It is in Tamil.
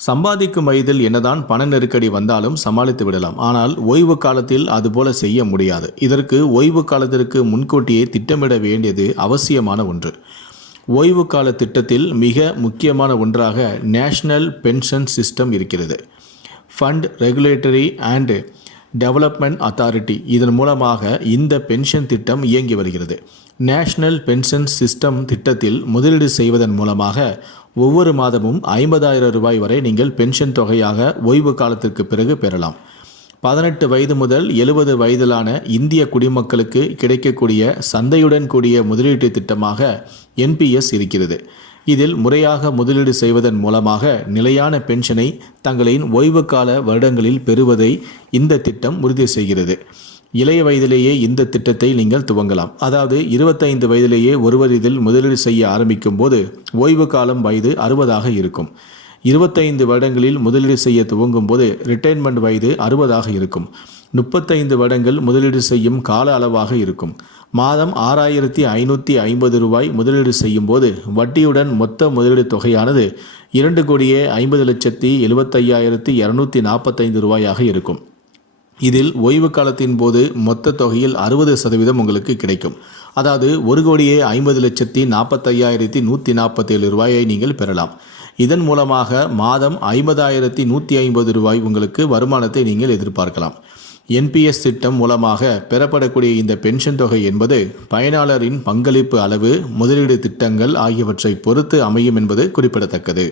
சம்பாதிக்கும் வயதில் என்னதான் பண நெருக்கடி வந்தாலும் சமாளித்து விடலாம். ஆனால் ஓய்வு காலத்தில் அதுபோல செய்ய முடியாது. இதற்கு ஓய்வு காலத்திற்கு முன்கூட்டியே திட்டமிட வேண்டியது அவசியமான ஒன்று. ஓய்வு கால திட்டத்தில் மிக முக்கியமான ஒன்றாக நேஷனல் பென்ஷன் சிஸ்டம் இருக்கிறது. Fund regulatory and development authority இதன் மூலமாக இந்த பென்ஷன் திட்டம் இயங்கி வருகிறது. நேஷனல் பென்ஷன் சிஸ்டம் திட்டத்தில் முதலீடு செய்வதன் மூலமாக ஒவ்வொரு மாதமும் 50,000 ரூபாய் வரை நீங்கள் பென்ஷன் தொகையாக ஓய்வு காலத்திற்கு பிறகு பெறலாம். 18 வயது முதல் 70 வயதிலான இந்திய குடிமக்களுக்கு கிடைக்கக்கூடிய சந்தையுடன் கூடிய முதலீட்டு திட்டமாக என்பிஎஸ் இருக்கிறது. இதில் முறையாக முதலீடு செய்வதன் மூலமாக நிலையான பென்ஷனை தங்களின் ஓய்வு கால வருடங்களில் பெறுவதை இந்த திட்டம் உறுதி செய்கிறது. இளைய வயதிலேயே இந்த திட்டத்தை நீங்கள் துவங்கலாம். அதாவது 25 வயதிலேயே ஒருவர் இதில் முதலீடு செய்ய ஆரம்பிக்கும் போது ஓய்வு காலம் வயது 60ஆக இருக்கும். 25 வருடங்களில் முதலீடு செய்ய துவங்கும் போது ரிட்டைர்மெண்ட் வயது 60ஆக இருக்கும். 35 வருடங்கள் முதலீடு செய்யும் கால அளவாக இருக்கும். மாதம் 6,550 ரூபாய் முதலீடு செய்யும் போது வட்டியுடன் மொத்த முதலீடு தொகையானது 2,50,75,245 ரூபாயாக இருக்கும். இதில் ஓய்வு காலத்தின் போது மொத்த தொகையில் 60% உங்களுக்கு கிடைக்கும். அதாவது 1,50,40,45,147 ரூபாயை நீங்கள் பெறலாம். இதன் மூலமாக மாதம் 50,150 ரூபாய் உங்களுக்கு வருமானத்தை நீங்கள் எதிர்பார்க்கலாம். என்பிஎஸ் திட்டம் மூலமாக பெறப்படக்கூடிய இந்த பென்ஷன் தொகை என்பது பயனாளரின் பங்களிப்பு அளவு, முதலீடு திட்டங்கள் ஆகியவற்றை பொறுத்து அமையும் என்பது குறிப்பிடத்தக்கது.